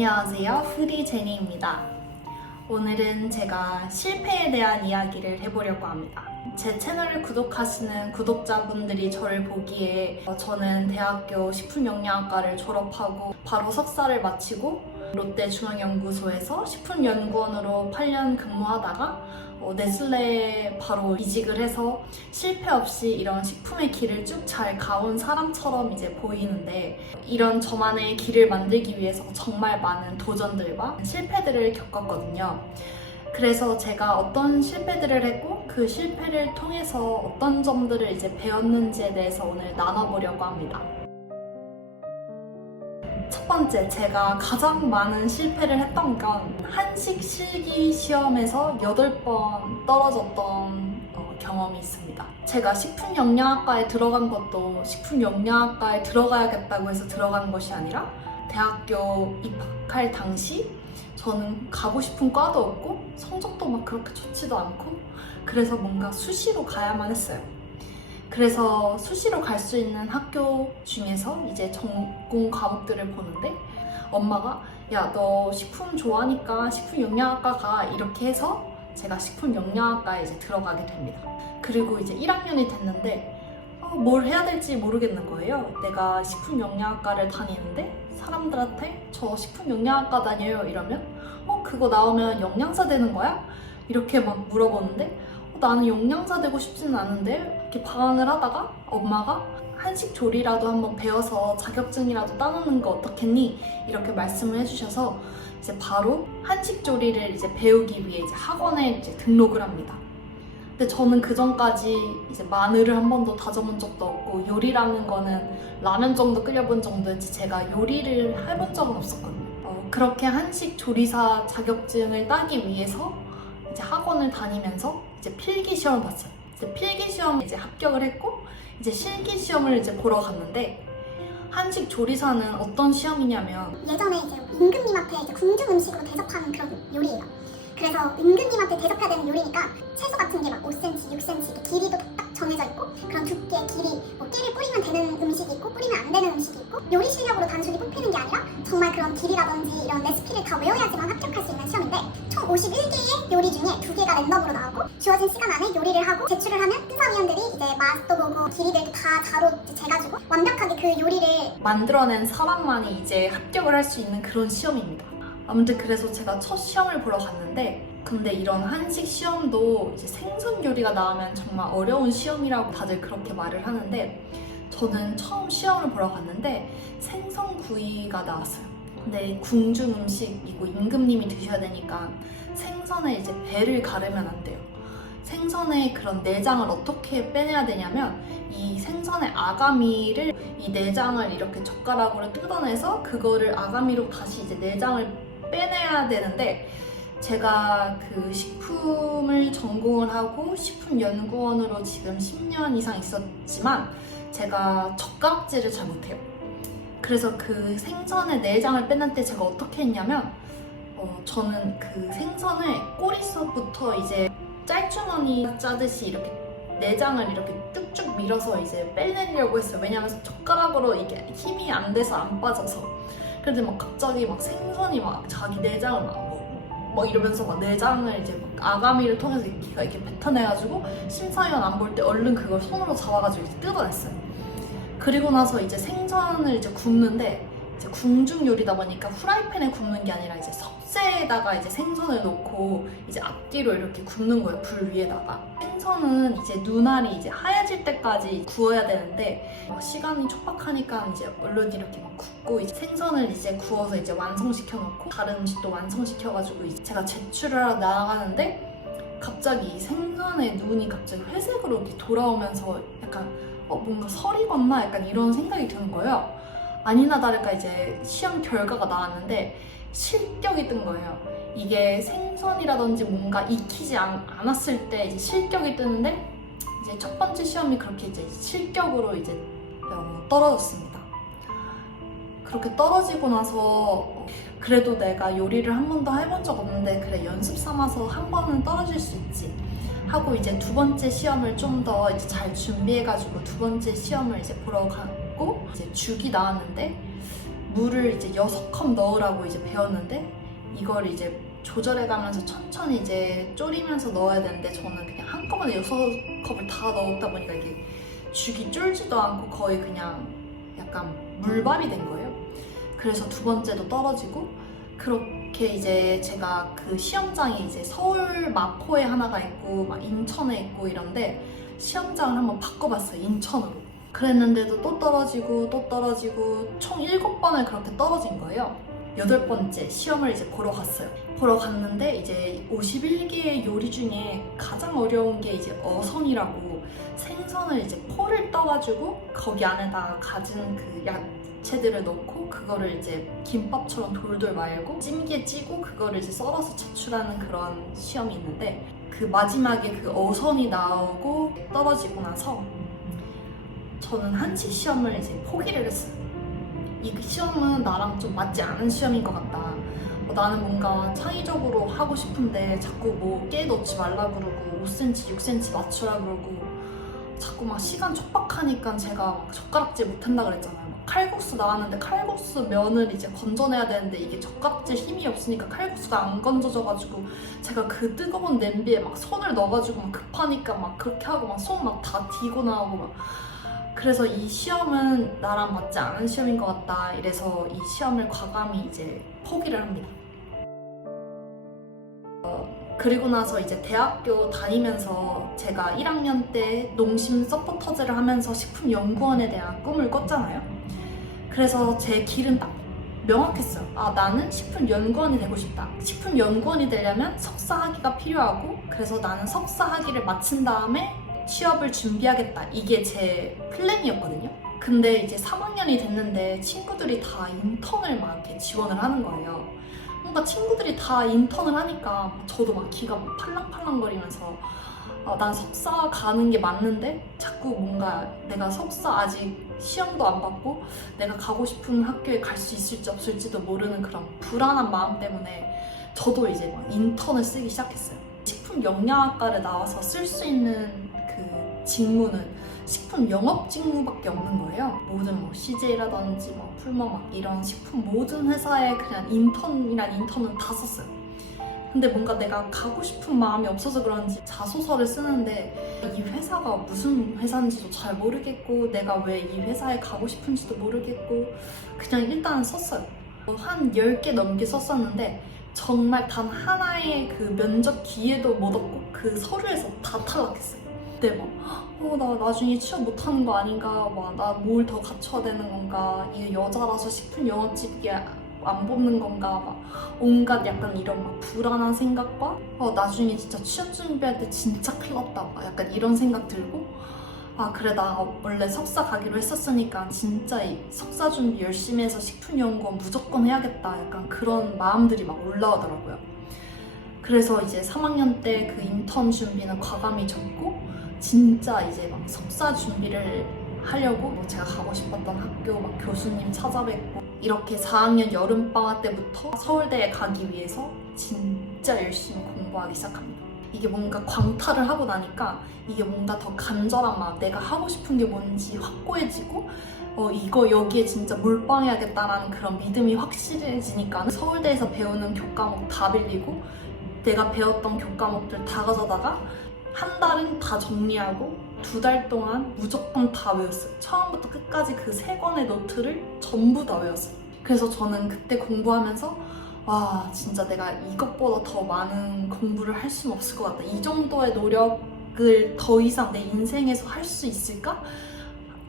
안녕하세요, 후디 제니입니다. 오늘은 제가 실패에 대한 이야기를 해보려고 합니다. 제 채널을 구독하시는 구독자분들이 저를 보기에 저는 대학교 식품영양학과를 졸업하고 바로 석사를 마치고 롯데중앙연구소에서 식품연구원으로 8년 근무하다가 네슬레에 바로 이직을 해서 실패 없이 이런 식품의 길을 쭉 잘 가온 사람처럼 이제 보이는데, 이런 저만의 길을 만들기 위해서 정말 많은 도전들과 실패들을 겪었거든요. 그래서 제가 어떤 실패들을 했고 그 실패를 통해서 어떤 점들을 이제 배웠는지에 대해서 오늘 나눠보려고 합니다. 첫 번째, 제가 가장 많은 실패를 했던 건 한식 실기 시험에서 8번 떨어졌던 경험이 있습니다. 제가 식품영양학과에 들어간 것도 식품영양학과에 들어가야겠다고 해서 들어간 것이 아니라, 대학교 입학할 당시 저는 가고 싶은 과도 없고 성적도 막 그렇게 좋지도 않고, 그래서 뭔가 수시로 가야만 했어요. 그래서 수시로 갈 수 있는 학교 중에서 이제 전공 과목들을 보는데, 엄마가 야, 너 식품 좋아하니까 식품영양학과 가, 이렇게 해서 제가 식품영양학과에 이제 들어가게 됩니다. 그리고 이제 1학년이 됐는데 뭘 해야 될지 모르겠는 거예요. 내가 식품영양학과를 다니는데 사람들한테 저 식품영양학과 다녀요 이러면 그거 나오면 영양사 되는 거야? 이렇게 막 물어보는데 나는 영양사 되고 싶지는 않은데, 이렇게 방황을 하다가 엄마가 한식 조리라도 한번 배워서 자격증이라도 따놓는 거 어떻겠니? 이렇게 말씀을 해주셔서 이제 바로 한식 조리를 이제 배우기 위해 이제 학원에 이제 등록을 합니다. 근데 저는 그 전까지 이제 마늘을 한 번도 다져본 적도 없고, 요리라는 거는 라면 정도 끓여본 정도였지 제가 요리를 해본 적은 없었거든요. 그렇게 한식 조리사 자격증을 따기 위해서 이제 학원을 다니면서 이제 필기 시험을 봤어요. 이제 필기 시험 이제 합격을 했고, 이제 실기 시험을 이제 보러 갔는데, 한식 조리사는 어떤 시험이냐면, 예전에 이제 임금님한테 이제 궁중 음식으로 대접하는 그런 요리예요. 그래서 임금님한테 대접해야 되는 요리니까 채소 같은 게 막 5cm, 6cm 이렇게 길이도 딱 정해져 있고, 그런 두께, 길이, 끼를 뿌리면 되는 음식이 있고 뿌리면 안 되는 음식이 있고, 요리 실력으로 단순히 뽑히는 게 아니라 정말 그런 길이라든지 이런 레시피를 다 외워야지만 합격할 수 있는 시험인데, 총 51개의 요리 중에 2개가 랜덤으로 나오고, 주어진 시간 안에 요리를 하고 제출을 하면 심사위원들이 이제 맛도 보고 길이들도 다 자로 재가지고 완벽하게 그 요리를 만들어낸 사람만이 이제 합격을 할 수 있는 그런 시험입니다. 아무튼 그래서 제가 첫 시험을 보러 갔는데, 근데 이런 한식 시험도 이제 생선 요리가 나오면 정말 어려운 시험이라고 다들 그렇게 말을 하는데, 저는 처음 시험을 보러 갔는데 생선구이가 나왔어요. 근데 궁중 음식이고 임금님이 드셔야 되니까 생선에 이제 배를 가르면 안 돼요. 생선의 그런 내장을 어떻게 빼내야 되냐면, 이 생선의 아가미를, 이 내장을 이렇게 젓가락으로 뜯어내서 그거를 아가미로 다시 이제 내장을 빼내야 되는데, 제가 그 식품을 전공을 하고 식품연구원으로 지금 10년 이상 있었지만 제가 젓가락질을 잘 못해요. 그래서 그 생선의 내장을 빼낼 때 제가 어떻게 했냐면, 저는 그 생선의 꼬리뼈부터 이제 짤주머니 짜듯이 이렇게 내장을 이렇게 쭉쭉 밀어서 이제 빼내려고 했어요. 왜냐면 젓가락으로 이게 힘이 안 돼서 안 빠져서. 그런데 막 갑자기 막 생선이 막 자기 내장을 막 이러면서 막 내장을 이제 막 아가미를 통해서 이렇게 뱉어내가지고, 심사위원 안 볼 때 얼른 그걸 손으로 잡아가지고 이제 뜯어냈어요. 그리고 나서 이제 생선을 이제 굽는데, 이제 궁중 요리다 보니까 후라이팬에 굽는 게 아니라 이제 석쇠에다가 이제 생선을 놓고 이제 앞뒤로 이렇게 굽는 거예요, 불 위에다가. 생선은 이제 눈알이 이제 하얘질 때까지 구워야 되는데, 시간이 촉박하니까 이제 얼른 이렇게 막 굽고, 이제 생선을 이제 구워서 이제 완성시켜 놓고 다른 음식도 완성시켜가지고 이제 제가 제출을 하러 나가는데, 갑자기 이 생선의 눈이 갑자기 회색으로 이렇게 돌아오면서 약간 뭔가 설이 건나 약간 이런 생각이 드는 거예요. 아니나 다를까 이제 시험 결과가 나왔는데 실격이 뜬 거예요. 이게 생선이라든지 뭔가 익히지 않았을 때 이제 실격이 뜨는데, 이제 첫 번째 시험이 그렇게 이제 실격으로 이제 떨어졌습니다. 그렇게 떨어지고 나서 그래도 내가 요리를 한 번도 해본 적 없는데 그래, 연습 삼아서 한 번은 떨어질 수 있지 하고 이제 두 번째 시험을 좀 더 이제 잘 준비해가지고 두 번째 시험을 이제 보러 갔고, 이제 죽이 나왔는데 물을 이제 6컵 넣으라고 이제 배웠는데 이걸 이제 조절해가면서 천천히 이제 졸이면서 넣어야 되는데 저는 그냥 한꺼번에 6컵을 다 넣었다 보니까 이게 죽이 쫄지도 않고 거의 그냥 약간 물밥이 된 거예요. 그래서 두 번째도 떨어지고 그렇게 이제 제가 그 시험장이 이제 서울 마포에 하나가 있고 막 인천에 있고 이런데 시험장을 한번 바꿔봤어요. 인천으로. 그랬는데도 또 떨어지고 또 떨어지고 총 7번을 그렇게 떨어진 거예요. 8번째 시험을 이제 보러 갔어요. 보러 갔는데 이제 51개의 요리 중에 가장 어려운 게 이제 어선이라고 생선을 이제 포를 떠가지고 거기 안에다가 가진 그 야채들을 넣고 그거를 이제 김밥처럼 돌돌 말고 찜기에 찌고 그거를 이제 썰어서 제출하는 그런 시험이 있는데 그 마지막에 그 어선이 나오고 떨어지고 나서 저는 한식 시험을 이제 포기를 했어요. 이 시험은 나랑 좀 맞지 않은 시험인 것 같다. 나는 뭔가 창의적으로 하고 싶은데 자꾸 뭐 깨 넣지 말라 그러고 5cm, 6cm 맞추라 그러고 자꾸 막 시간 촉박하니까 제가 막 젓가락질 못한다 그랬잖아요. 막 칼국수 나왔는데 칼국수 면을 이제 건져내야 되는데 이게 젓가락질 힘이 없으니까 칼국수가 안 건져져가지고 제가 그 뜨거운 냄비에 막 손을 넣어가지고 막 급하니까 막 그렇게 하고 막 손 막 다 뒤고 나오고 막 그래서 이 시험은 나랑 맞지 않은 시험인 것 같다. 이래서 이 시험을 과감히 이제 포기를 합니다. 그리고 나서 이제 대학교 다니면서 제가 1학년 때 농심 서포터즈를 하면서 식품연구원에 대한 꿈을 꿨잖아요. 그래서 제 길은 딱 명확했어요. 아, 나는 식품연구원이 되고 싶다. 식품연구원이 되려면 석사학위가 필요하고 그래서 나는 석사학위를 마친 다음에 취업을 준비하겠다. 이게 제 플랜이었거든요. 근데 이제 3학년이 됐는데 친구들이 다 인턴을 막 이렇게 지원을 하는 거예요. 뭔가 친구들이 다 인턴을 하니까 저도 막 기가 막 팔랑팔랑거리면서 난 석사 가는 게 맞는데 자꾸 뭔가 내가 석사 아직 시험도 안 받고 내가 가고 싶은 학교에 갈 수 있을지 없을지도 모르는 그런 불안한 마음 때문에 저도 이제 막 인턴을 쓰기 시작했어요. 식품 영양학과를 나와서 쓸 수 있는 그 직무는 식품 영업 직무밖에 없는 거예요. 모든 뭐 CJ라든지 뭐 풀머 막 이런 식품 모든 회사에 그냥 인턴이란 인턴은 다 썼어요. 근데 뭔가 내가 가고 싶은 마음이 없어서 그런지 자소서를 쓰는데 이 회사가 무슨 회사인지도 잘 모르겠고 내가 왜 이 회사에 가고 싶은지도 모르겠고 그냥 일단 썼어요. 한 10개 넘게 썼었는데 정말 단 하나의 그 면접 기회도 못 얻고 그 서류에서 다 탈락했어요. 그때 막 나 나중에 취업 못하는 거 아닌가, 나 뭘 더 갖춰야 되는 건가, 이게 여자라서 식품 영업직에 안 뽑는 건가, 막 온갖 약간 이런 막 불안한 생각과 나중에 진짜 취업 준비할 때 진짜 큰일 났다, 막 약간 이런 생각 들고 그래 나 원래 석사 가기로 했었으니까 진짜 이 석사 준비 열심히 해서 식품연구원 무조건 해야겠다, 약간 그런 마음들이 막 올라오더라고요. 그래서 이제 3학년 때 그 인턴 준비는 과감히 접고 진짜 이제 막 석사 준비를 하려고 제가 가고 싶었던 학교 막 교수님 찾아뵙고 이렇게 4학년 여름방학 때부터 서울대에 가기 위해서 진짜 열심히 공부하기 시작합니다. 이게 뭔가 광탈을 하고 나니까 이게 뭔가 더 간절한 마음, 내가 하고 싶은 게 뭔지 확고해지고 이거 여기에 진짜 몰빵해야겠다라는 그런 믿음이 확실해지니까 서울대에서 배우는 교과목 다 빌리고 내가 배웠던 교과목들 다 가져다가 한 달은 다 정리하고 2달 동안 무조건 다 외웠어요. 처음부터 끝까지 그 3권의 노트를 전부 다 외웠어요. 그래서 저는 그때 공부하면서 와 진짜 내가 이것보다 더 많은 공부를 할 수는 없을 것 같다. 이 정도의 노력을 더 이상 내 인생에서 할 수 있을까?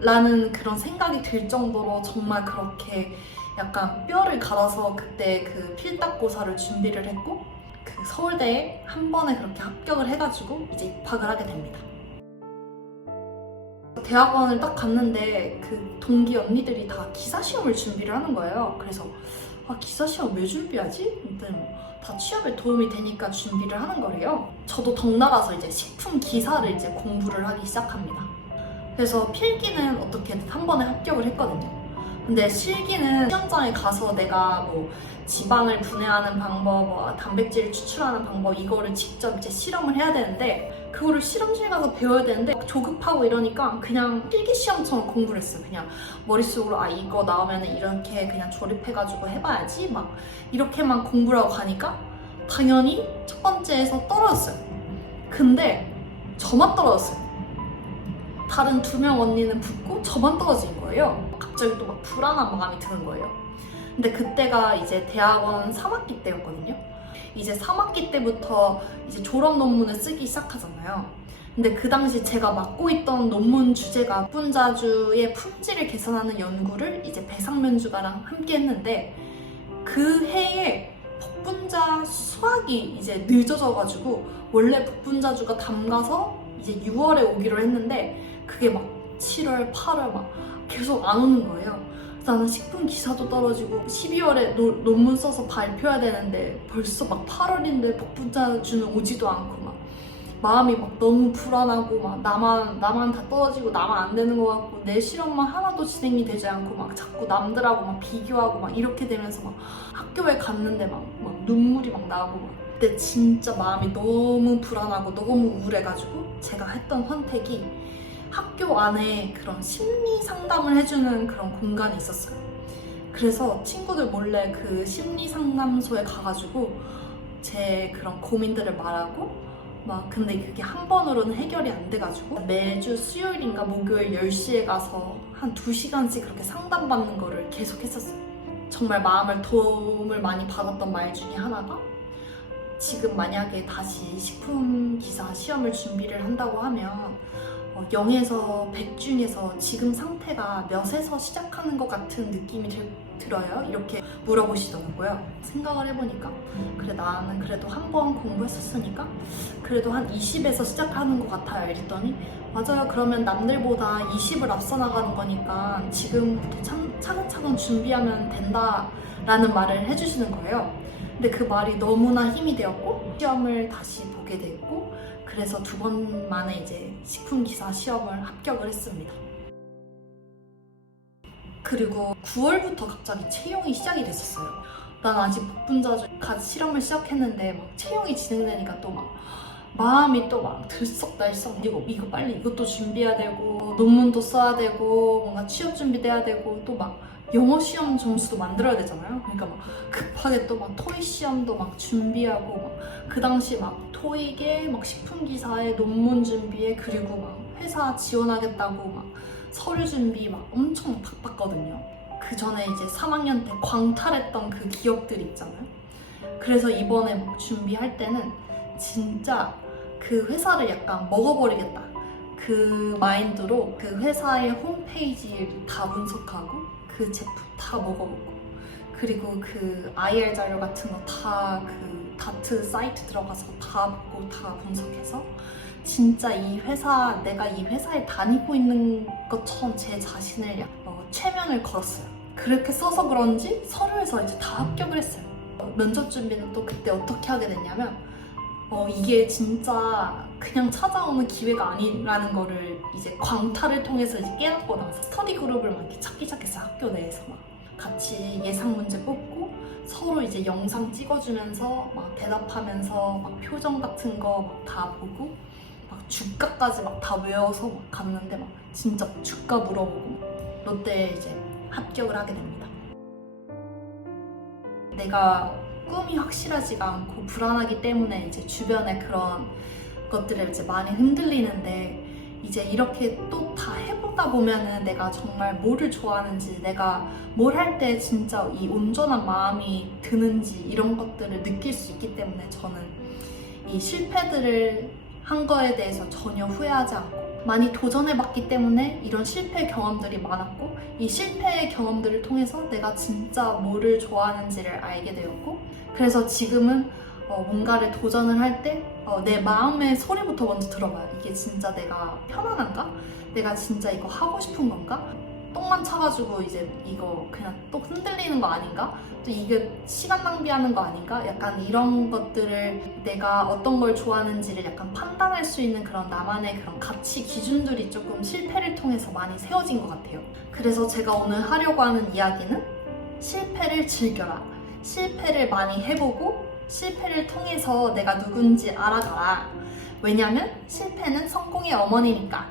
라는 그런 생각이 들 정도로 정말 그렇게 약간 뼈를 갈아서 그때 그 필답고사를 준비를 했고 그 서울대에 한 번에 그렇게 합격을 해가지고 이제 입학을 하게 됩니다. 대학원을 딱 갔는데 그 동기 언니들이 다 기사시험을 준비를 하는 거예요. 그래서 기사시험 왜 준비하지? 근데 다 취업에 도움이 되니까 준비를 하는 거래요. 저도 덕나라서 이제 식품 기사를 이제 공부를 하기 시작합니다. 그래서 필기는 어떻게든 한 번에 합격을 했거든요. 근데 실기는 시험장에 가서 내가 뭐 지방을 분해하는 방법, 단백질을 추출하는 방법 이거를 직접 이제 실험을 해야 되는데 그거를 실험실 가서 배워야 되는데 조급하고 이러니까 그냥 필기시험처럼 공부를 했어요. 그냥 머릿속으로 이거 나오면 이렇게 그냥 조립해가지고 해봐야지 막 이렇게만 공부를 하고 가니까 당연히 첫 번째에서 떨어졌어요. 근데 저만 떨어졌어요. 다른 2명 언니는 붙고 저만 떨어진 거예요. 갑자기 또 막 불안한 마음이 드는 거예요. 근데 그때가 이제 대학원 3학기 때였거든요. 이제 3학기 때부터 이제 졸업 논문을 쓰기 시작하잖아요. 근데 그 당시 제가 맡고 있던 논문 주제가 복분자주의 품질을 개선하는 연구를 이제 배상면주가랑 함께 했는데 그 해에 복분자 수확이 이제 늦어져가지고 원래 복분자주가 담가서 이제 6월에 오기로 했는데 그게 막 7월, 8월 막 계속 안 오는 거예요. 나는 식품 기사도 떨어지고 12월에 논문 써서 발표해야 되는데 벌써 막 8월인데 복분자주는 오지도 않고 막 마음이 막 너무 불안하고 막 나만 다 떨어지고 나만 안 되는 것 같고 내 실험만 하나도 진행이 되지 않고 막 자꾸 남들하고 막 비교하고 막 이렇게 되면서 막 학교에 갔는데 막 눈물이 막 나고 막 그때 진짜 마음이 너무 불안하고 너무 우울해가지고 제가 했던 선택이 학교 안에 그런 심리 상담을 해주는 그런 공간이 있었어요. 그래서 친구들 몰래 그 심리 상담소에 가가지고 제 그런 고민들을 말하고 막 근데 그게 한 번으로는 해결이 안 돼가지고 매주 수요일인가 목요일 10시에 가서 한 2시간씩 그렇게 상담받는 거를 계속 했었어요. 정말 도움을 많이 받았던 말 중에 하나가 지금 만약에 다시 식품기사 시험을 준비를 한다고 하면 0에서 100 중에서 지금 상태가 몇에서 시작하는 것 같은 느낌이 들어요? 이렇게 물어보시더라고요. 생각을 해보니까 그래 나는 그래도 한 번 공부했었으니까 그래도 한 20에서 시작하는 것 같아요. 이랬더니 맞아요. 그러면 남들보다 20을 앞서 나가는 거니까 지금부터 차근차근 준비하면 된다라는 말을 해주시는 거예요. 근데 그 말이 너무나 힘이 되었고 시험을 다시 보게 됐고 그래서 2번 만에 이제 식품기사 시험을 합격을 했습니다. 그리고 9월부터 갑자기 채용이 시작이 됐었어요. 난 아직 복분자주 실험을 시작했는데 막 채용이 진행되니까 또 막 마음이 또 막 들썩날썩 이거 빨리 이것도 준비해야 되고 논문도 써야 되고 뭔가 취업 준비돼야 되고 또 막 영어 시험 점수도 만들어야 되잖아요. 그러니까 막 급하게 또 막 토익 시험도 막 준비하고 막 그 당시 막 토익에 막 식품기사에 논문 준비에 그리고 막 회사 지원하겠다고 막 서류 준비 막 엄청 바빴거든요. 그 전에 이제 3학년 때 광탈했던 그 기억들이 있잖아요. 그래서 이번에 막 준비할 때는 진짜 그 회사를 약간 먹어버리겠다. 그 마인드로 그 회사의 홈페이지를 다 분석하고 그 제품 다 먹어보고 그리고 그 IR 자료 같은 거 다 그 다트 사이트 들어가서 다 보고 다 분석해서 진짜 내가 이 회사에 다니고 있는 것처럼 제 자신을 최면을 걸었어요. 그렇게 써서 그런지 서류에서 이제 다 합격을 했어요. 면접 준비는 또 그때 어떻게 하게 됐냐면 이게 진짜 그냥 찾아오는 기회가 아니라는 거를 이제 광탈을 통해서 이제 깨닫고 나서 스터디 그룹을 막 이렇게 찾기 시작했어요. 학교 내에서 막 같이 예상 문제 뽑고 서로 이제 영상 찍어주면서 막 대답하면서 막 표정 같은 거 막 다 보고 막 주가까지 막 다 외워서 막 갔는데 막 진짜 주가 물어보고 롯데에 이제 합격을 하게 됩니다. 내가 꿈이 확실하지가 않고 불안하기 때문에 이제 주변에 그런 것들을 이제 많이 흔들리는데 이제 이렇게 또 다 해보다 보면은 내가 정말 뭐를 좋아하는지 내가 뭘 할 때 진짜 이 온전한 마음이 드는지 이런 것들을 느낄 수 있기 때문에 저는 이 실패들을 한 거에 대해서 전혀 후회하지 않고 많이 도전해봤기 때문에 이런 실패 경험들이 많았고 이 실패의 경험들을 통해서 내가 진짜 뭐를 좋아하는지를 알게 되었고 그래서 지금은 뭔가를 도전을 할 때 내 마음의 소리부터 먼저 들어봐요. 이게 진짜 내가 편안한가? 내가 진짜 이거 하고 싶은 건가? 똥만 차가지고 이제 이거 그냥 또 흔들리는 거 아닌가? 또 이게 시간 낭비하는 거 아닌가? 약간 이런 것들을 내가 어떤 걸 좋아하는지를 약간 판단할 수 있는 그런 나만의 그런 가치 기준들이 조금 실패를 통해서 많이 세워진 것 같아요. 그래서 제가 오늘 하려고 하는 이야기는 실패를 즐겨라. 실패를 많이 해보고 실패를 통해서 내가 누군지 알아가라. 왜냐면 실패는 성공의 어머니니까.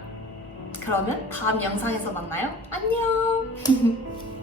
그러면 다음 영상에서 만나요. 안녕!